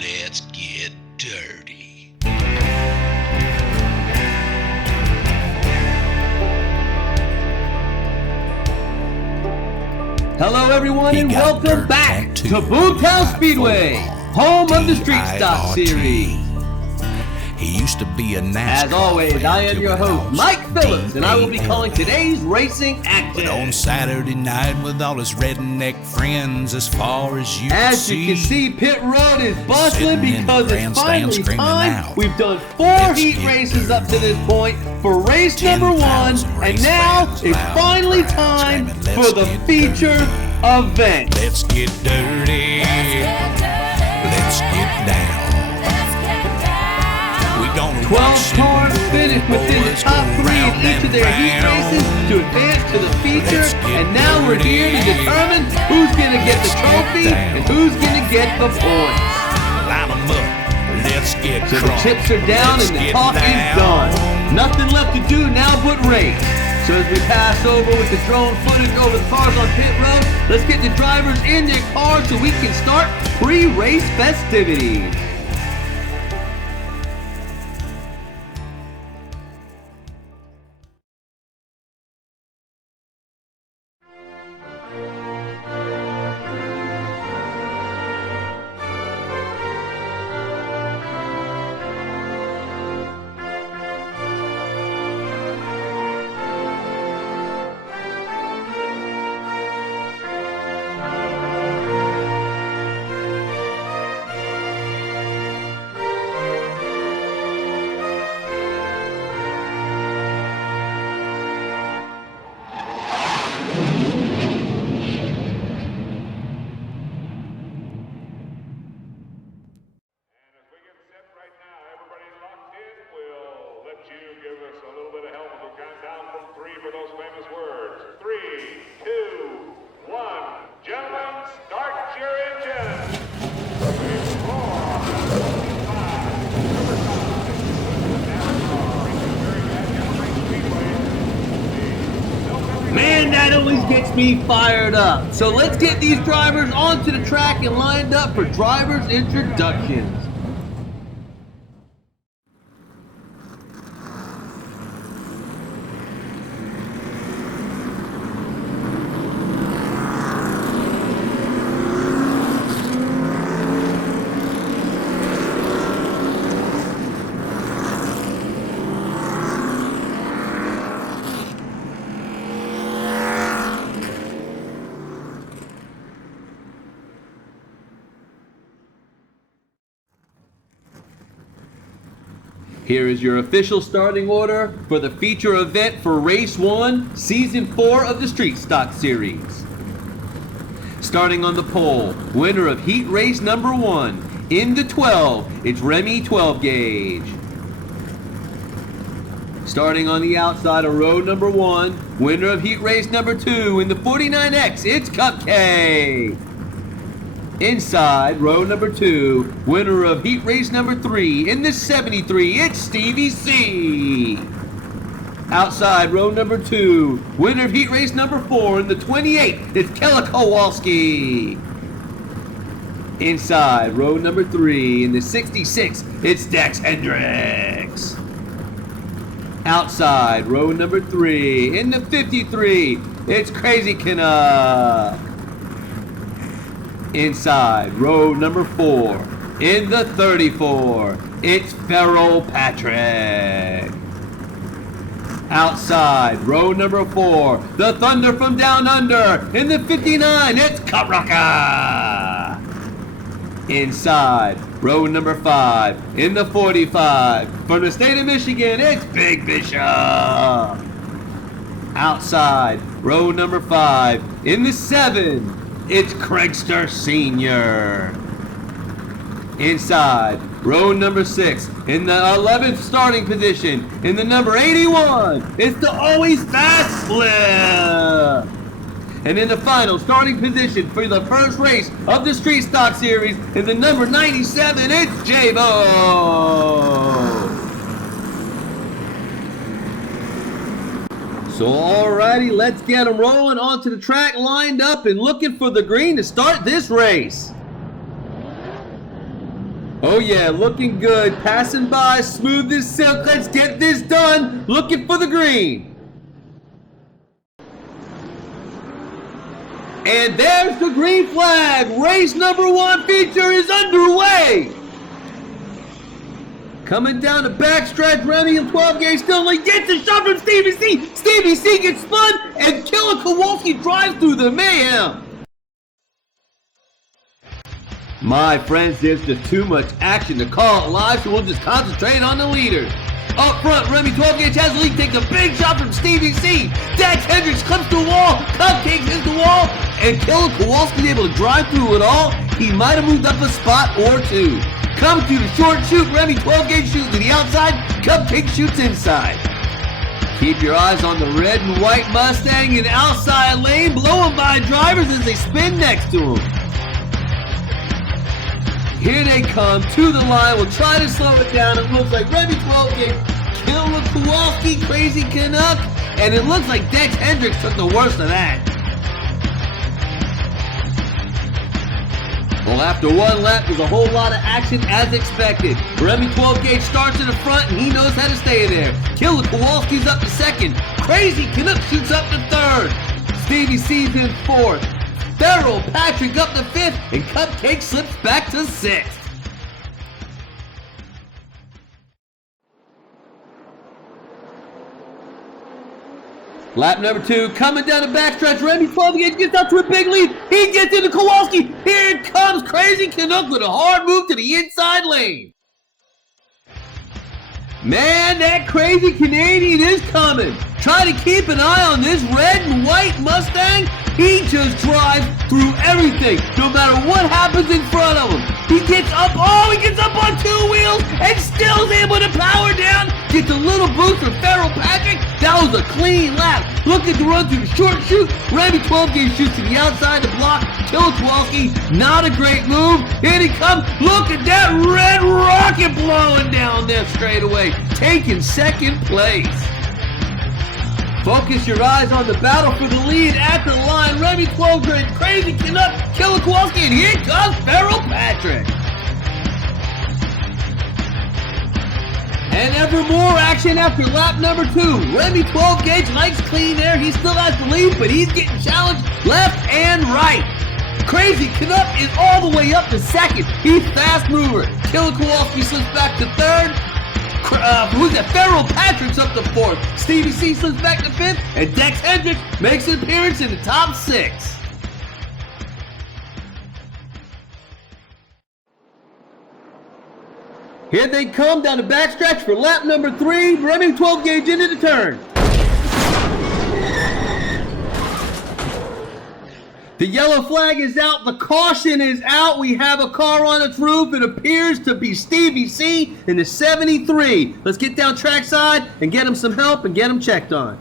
Let's get dirty. Hello everyone and welcome back to Boomtown Speedway, home of the Street Stock Series. He used to be a NASCAR. As always, I am your host, Mike Phillips, and I will be calling today's racing action. But on Saturday night with all his redneck friends, as far as you can see. As you can see, pit road is bustling because it's finally time. Out. We've done 4 heat races up to this point for race number 1, and now it's finally time for the feature event. Let's get dirty. Let's get down. 12 cars finished within the top 3 in each of their heat races to advance to the feature, and now we're here to determine who's going to get the trophy and who's going to get the points. Line 'em up. Let's get so the chips are down and the talk is done. Nothing left to do now but race. So as we pass over with the drone footage over the cars on pit road, let's get the drivers in their cars so we can start pre-race festivities. For those famous words. 3, 2, 1. Gentlemen, start your engine. 4. Man, that always gets me fired up. So let's get these drivers onto the track and lined up for drivers' introductions. Here is your official starting order for the feature event for Race 1, Season 4 of the Street Stock Series. Starting on the pole, winner of Heat Race number 1, in the 12, it's Remy 12 gauge. Starting on the outside of row number 1, winner of Heat Race number 2, in the 49X, it's Cupcake. Inside row number 2, winner of heat race number 3, in the 73, it's Stevie C. Outside row number 2, winner of heat race number 4, in the 28, it's Kella Kowalski. Inside row number 3, in the 66, it's Dex Hendricks. Outside row number 3, in the 53, it's Crazy Canuck. Inside row number 4, in the 34, it's Feral Patrick. Outside row number 4, the Thunder from Down Under, in the 59, it's Kabraka. Inside row number 5, in the 45, from the state of Michigan, it's Big Bishop. Outside row number 5, in the 7, it's Craigster Sr. Inside, row number 6, in the 11th starting position, in the number 81, it's the always fast Flip. And in the final starting position for the first race of the Street Stock Series, in the number 97, it's J-Bo. So alrighty, let's get them rolling onto the track, lined up and looking for the green to start this race. Oh yeah, looking good. Passing by, smooth as silk. Let's get this done. Looking for the green. And there's the green flag. Race number 1 feature is underway. Coming down the backstretch, Remy and 12 gauge still like gets a shot from Stevie C. Stevie C gets spun, and Killer Kowalski drives through the mayhem. My friends, there's just too much action to call it live, so we'll just concentrate on the leaders. Up front, Remy 12 gauge has the lead, takes a big shot from Stevie C. Dax Hendricks comes to the wall, Cupcakes hits the wall, and Killer Kowalski's able to drive through it all. He might have moved up a spot or two. Come to the short shoot, Remy 12 gauge shoots to the outside, Cupcake shoots inside. Keep your eyes on the red and white Mustang in the outside lane, blowing by drivers as they spin next to him. Here they come to the line. We'll try to slow it down. It looks like Remy 12 gauge, Killer Kowalski, Crazy Canuck, and it looks like Dex Hendricks took the worst of that. Well, after one lap, there's a whole lot of action as expected. Remy 12 gauge starts in the front, and he knows how to stay there. Killer Kowalski's up to second. Crazy Canuck shoots up to third. Stevie C's in fourth. Daryl Patrick up to fifth, and Cupcake slips back to sixth. Lap number 2, coming down the backstretch, Remy 12 gauge gets out to a big lead. He gets into Kowalski. Here comes Crazy Canuck with a hard move to the inside lane. Man, that crazy Canadian is coming. Try to keep an eye on this red and white Mustang. He just drives through everything, no matter what happens in front of him. He gets up on 2 wheels and still is able to power down. Gets a little boost from Feral Patrick. That was a clean lap. Looking to run through the short shoot. Remy 12 gauge shoots to the outside of the block. Killer Kowalski, not a great move. Here he comes. Look at that red rocket blowing down there straightaway. Taking second place. Focus your eyes on the battle for the lead at the line. Remy 12 gauge, Crazy Canuck, Killer Kowalski, and here comes Feral Patrick. And ever more action after lap number 2. Remy 12 gauge likes clean air. He still has the lead, but he's getting challenged left and right. Crazy Canuck is all the way up to second. He's fast mover. Killer Kowalski slips back to third. Feral Patrick's up to fourth. Stevie C slips back to fifth, and Dex Hendricks makes an appearance in the top 6. Here they come down the backstretch for lap number 3. Remy 12 gauge into the turn. The yellow flag is out. The caution is out. We have a car on its roof. It appears to be Stevie C in the 73. Let's get down trackside and get him some help and get him checked on.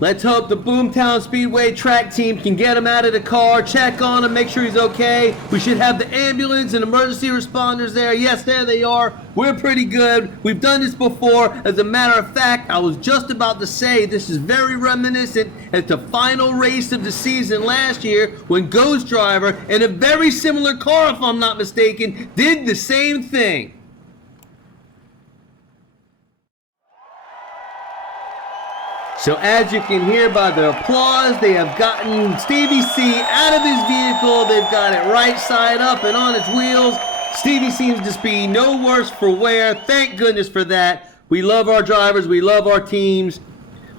Let's hope the Boomtown Speedway track team can get him out of the car, check on him, make sure he's okay. We should have the ambulance and emergency responders there. Yes, there they are. We're pretty good. We've done this before. As a matter of fact, I was just about to say this is very reminiscent at the final race of the season last year when Ghost Driver, in a very similar car if I'm not mistaken, did the same thing. So as you can hear by the applause, they have gotten Stevie C out of his vehicle. They've got it right side up and on its wheels. Stevie seems to be no worse for wear. Thank goodness for that. We love our drivers. We love our teams.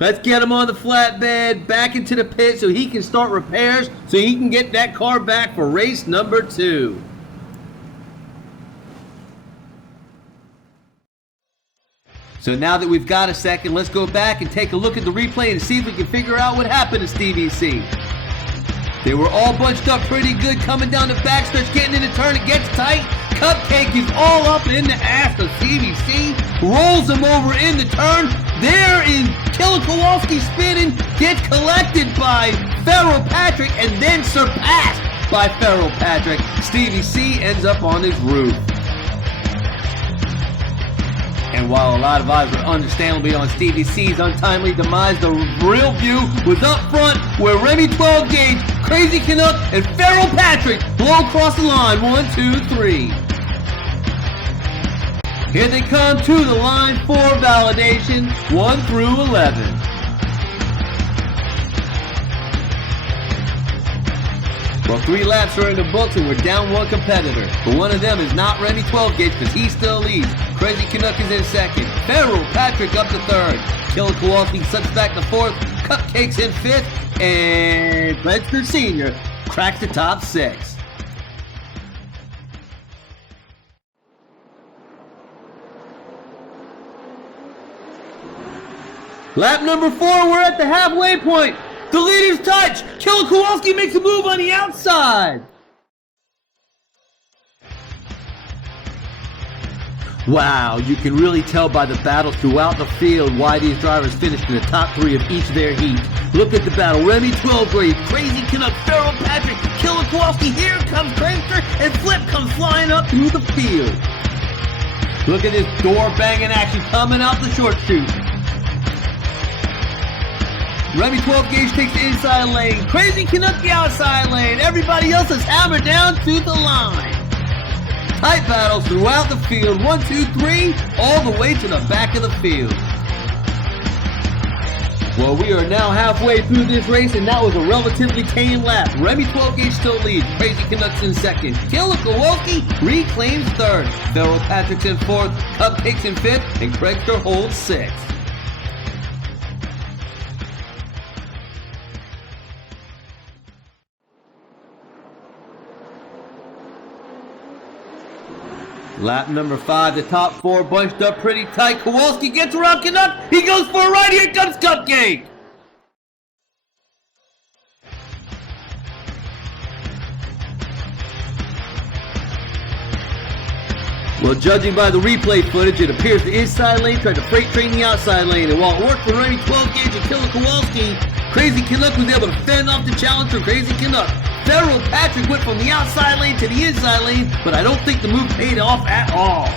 Let's get him on the flatbed, back into the pit so he can start repairs so he can get that car back for race number 2. So now that we've got a second, let's go back and take a look at the replay and see if we can figure out what happened to Stevie C. They were all bunched up pretty good coming down the backstretch, getting in the turn. It gets tight. Cupcake is all up in the ass of Stevie C. Rolls him over in the turn. There is Killer Kowalski spinning. Gets collected by Feral Patrick and then surpassed by Feral Patrick. Stevie C ends up on his roof. And while a lot of eyes were understandably on Stevie C's untimely demise, the real view was up front where Remy 12 gauge, Crazy Canuck and Feral Patrick blow across the line. 1, 2, 3. Here they come to the line for validation. 1 through 11. Well, 3 laps are in the books and we're down 1 competitor. But one of them is not Remy 12 gauge because he still leads. Crazy Canuck is in second. Feral Patrick up to third. Killer Kowalski slips back to fourth. Cupcake's in fifth. And Lcdrl Sr. cracks the top 6. Lap number 4, we're at the halfway point. The leader's touch. Killer Kowalski makes a move on the outside. Wow, you can really tell by the battle throughout the field why these drivers finished in the top 3 of each of their heats. Look at the battle. Remy 12 grade, Crazy Canuck, Feral Patrick, Killer Kowalski. Here comes Prankster, and Flip comes flying up through the field. Look at this door banging action coming out the short chute. Remy 12 gauge takes the inside lane. Crazy Canuck the outside lane. Everybody else is hammered down to the line. Tight battles throughout the field. 1, 2, 3, all the way to the back of the field. Well, we are now halfway through this race, and that was a relatively tame lap. Remy 12 gauge still leads. Crazy Canuck's in second. Killer Kowalski reclaims third. Feral Patrick's in fourth. Cupcake's in fifth, and Prankster holds sixth. Lap number 5, the top 4 bunched up pretty tight. Kowalski gets around Canuck. He goes for a ride. Here comes Cupcake. Well, judging by the replay footage, it appears the inside lane tried to freight train the outside lane. And while it worked for Remy 12 gauge and Killer Kowalski, Crazy Canuck was able to fend off the challenge for Crazy Canuck. Feral Patrick went from the outside lane to the inside lane, but I don't think the move paid off at all.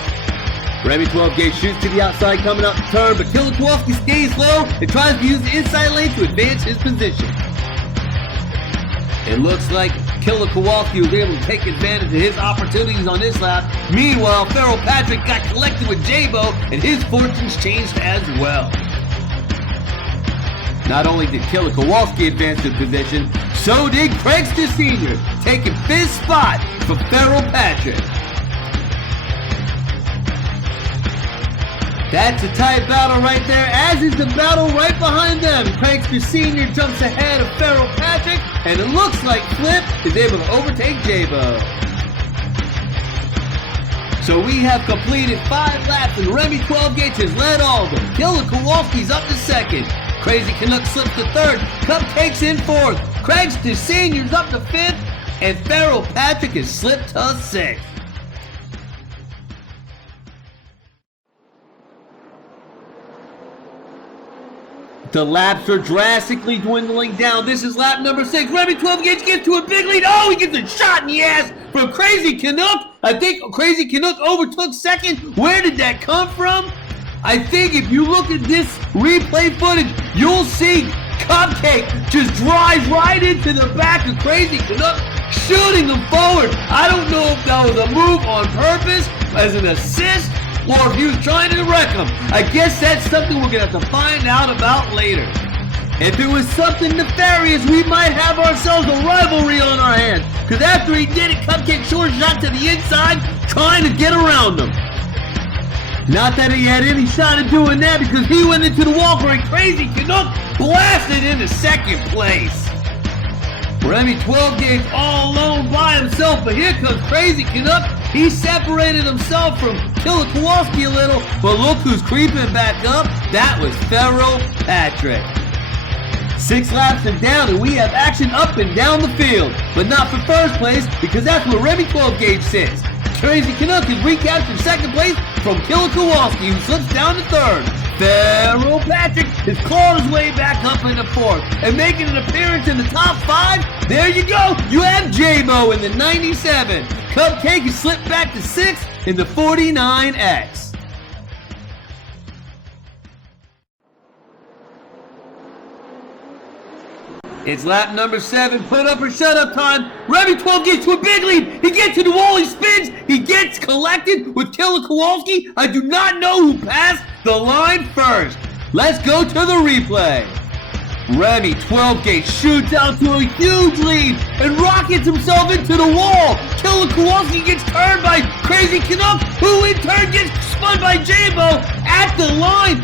Remy 12 gauge shoots to the outside coming out the turn, but Killer Kowalski stays low and tries to use the inside lane to advance his position. It looks like Killer Kowalski was able to take advantage of his opportunities on this lap. Meanwhile, Feral Patrick got collected with J-Bo, and his fortunes changed as well. Not only did Killer Kowalski advance to position, so did Lcdrl Sr., taking 5th spot from Feral Patrick. That's a tight battle right there, as is the battle right behind them. Lcdrl Sr. jumps ahead of Feral Patrick, and it looks like Flip is able to overtake J-Bo. So we have completed 5 laps, and Remy 12 gauge has led all of them. Killer Kowalski's up to second. Crazy Canuck slips to third. Cupcake's in fourth. Lcdrl Sr.'s up to fifth, and Feral Patrick has slipped to sixth. The laps are drastically dwindling down. This is lap number 6. Remy 12 gauge gets to a big lead. Oh, he gets a shot in the ass from Crazy Canuck. I think Crazy Canuck overtook second. Where did that come from? I think if you look at this replay footage, you'll see Cupcake just drives right into the back of Crazy Canuck, shooting him forward. I don't know if that was a move on purpose as an assist, or if he was trying to wreck him. I guess that's something we're going to have to find out about later. If it was something nefarious, we might have ourselves a rivalry on our hands. Because after he did it, Cupcake short shot to the inside, trying to get around him. Not that he had any shot at doing that, because he went into the wall for a Crazy Canuck blasted into second place. Remy 12 gauge all alone by himself, but here comes Crazy Canuck. He separated himself from Killer Kowalski a little, but look who's creeping back up. That was Feral Patrick. 6 laps and down, and we have action up and down the field, but not for first place, because that's where Remy 12 gauge sits. Crazy Canuck has recaptured second place from Killer Kowalski, who slips down to third. Feral Patrick has clawed his way back up into fourth, and making an appearance in the top 5. There you go, you have J-Bo in the 97. Cupcake has slipped back to 6th in the 49X. It's lap number 7, put up or shut up time. Remy 12 gets to a big lead. He gets to the wall, he spins. He gets collected with Killer Kowalski. I do not know who passed the line first. Let's go to the replay. Remy 12 gauge shoots out to a huge lead and rockets himself into the wall. Killer Kowalski gets turned by Crazy Canuck, who in turn gets spun by J-Bo at the line.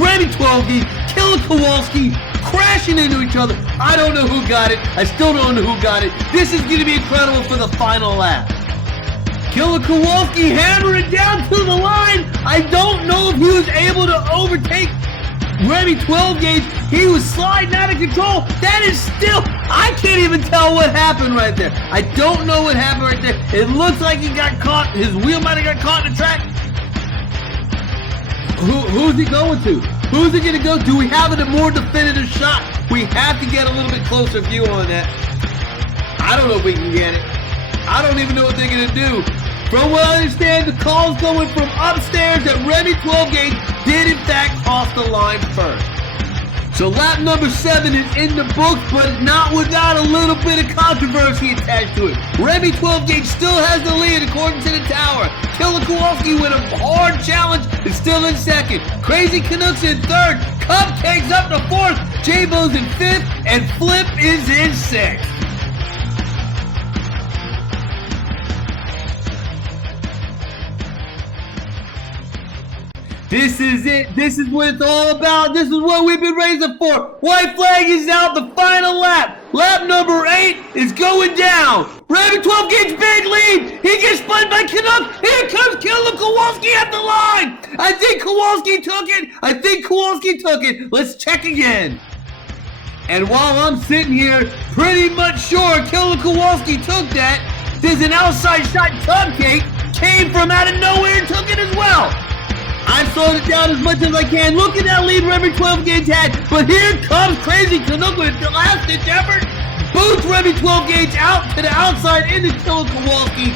Remy 12 gauge, Killer Kowalski crashing into each other. I don't know who got it. I still don't know who got it. This is going to be incredible for the final lap. Killer Kowalski hammering down to the line. I don't know if he was able to overtake Remy 12 gauge. He was sliding out of control. That is still, I can't even tell what happened right there. I don't know what happened right there. It looks like he got caught. His wheel might have got caught in the track. Who's he going to? Who's he going to go? Do we have a more definitive shot? We have to get a little bit closer view on that. I don't know if we can get it. I don't even know what they're going to do. From what I understand, the call's going from upstairs that Remy 12 gauge did in fact cross the line first. So lap number 7 is in the books, but not without a little bit of controversy attached to it. Remy 12 gauge still has the lead according to the tower. Killer Kowalski with a hard challenge is still in second. Crazy Canucks in third. Cupcake's up to fourth. J-Bo's in fifth, and Flip is in sixth. This is it. This is what it's all about. This is what we've been raising for. White flag is out. The final lap. Lap number 8 is going down. Remy 12 gets big lead. He gets spun by Canuck. Here comes Killer Kowalski at the line. I think Kowalski took it. Let's check again. And while I'm sitting here pretty much sure Killer Kowalski took that, there's an outside shot. Cupcake came from out of nowhere and took it as well. I've slowed it down as much as I can. Look at that lead Remy 12 gauge had. But here comes Crazy Canuck with the last ditch effort. Boots Remy 12 gauge out to the outside into Killer Kowalski.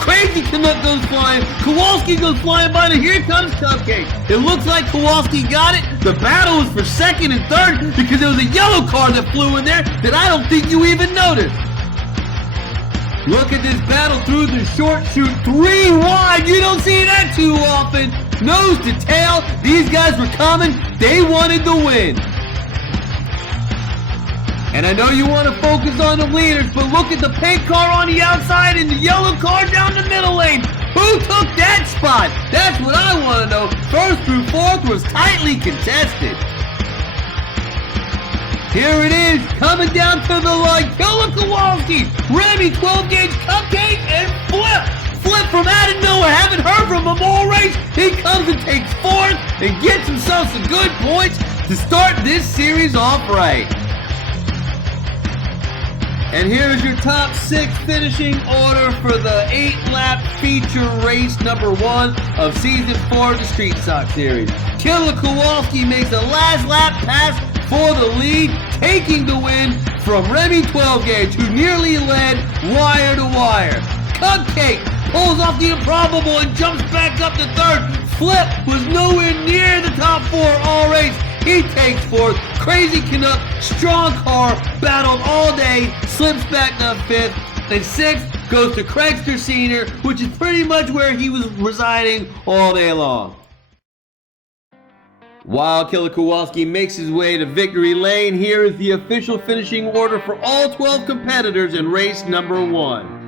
Crazy Canuck goes flying. Kowalski goes flying by, and here comes Cupcake. It looks like Kowalski got it. The battle was for second and third because there was a yellow car that flew in there that I don't think you even noticed. Look at this battle through the short chute. 3 wide. You don't see that too often. Nose to tail. These guys were coming. They wanted the win. And I know you want to focus on the leaders, but look at the pink car on the outside and the yellow car down the middle lane. Who took that spot? That's what I want to know. First through fourth was tightly contested. Here it is, coming down to the line. Killer Kowalski, Remy 12 gauge, Cupcake, and Flip. Flip from out of nowhere. Haven't heard from him all race. He comes and takes fourth and gets himself some good points to start this series off right. And here's your top 6 finishing order for the 8-lap feature race number 1 of season 4 of the Street Stock Series. Killer Kowalski makes a last lap pass for the lead, taking the win from Remy 12 gauge, who nearly led wire to wire. Cupcake pulls off the improbable and jumps back up to third. Flip was nowhere near the top 4 all race. He takes fourth. Crazy Canuck, strong car, battled all day, slips back to 5th. And 6th goes to Craigster Sr., which is pretty much where he was residing all day long. While Killer Kowalski makes his way to victory lane, here is the official finishing order for all 12 competitors in race number 1.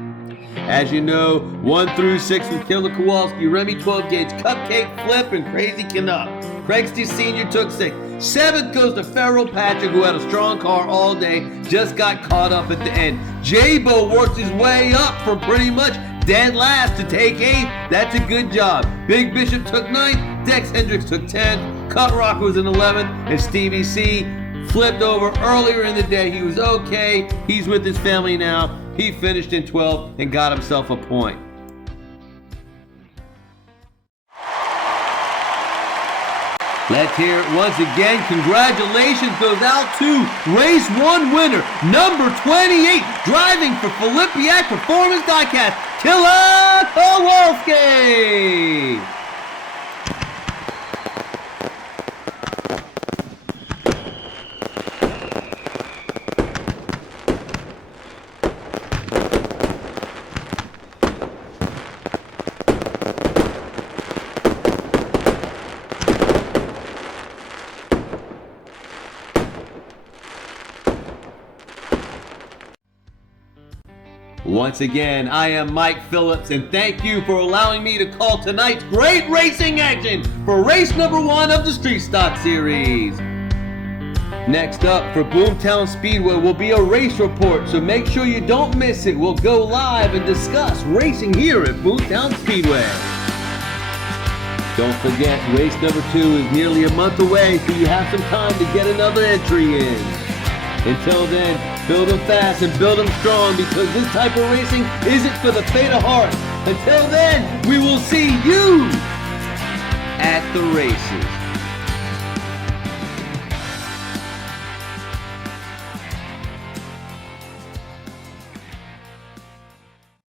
As you know, 1 through 6 with Killer Kowalski, Remy 12 gauge, Cupcake, Flip, and Crazy Canuck. Craigster Sr. took 6th. 7th goes to Feral Patrick, who had a strong car all day, just got caught up at the end. J-Bo worked his way up from pretty much dead last to take 8th. That's a good job. Big Bishop took 9th, Dex Hendricks took 10th, Cut Rock was in 11th, and Stevie C flipped over earlier in the day. He was okay. He's with his family now. He finished in 12th and got himself a point. Let's hear it once again. Congratulations goes out to race 1 winner, number 28, driving for Filippiak Performance Diecast, Killer Kowalski. Once again, I am Mike Phillips, and thank you for allowing me to call tonight's great racing action for race number 1 of the Street Stock Series. Next up for Boomtown Speedway will be a race report, so make sure you don't miss it. We'll go live and discuss racing here at Boomtown Speedway. Don't forget, race number 2 is nearly a month away, so you have some time to get another entry in. Until then, build them fast and build them strong, because this type of racing isn't for the faint of heart. Until then, we will see you at the races.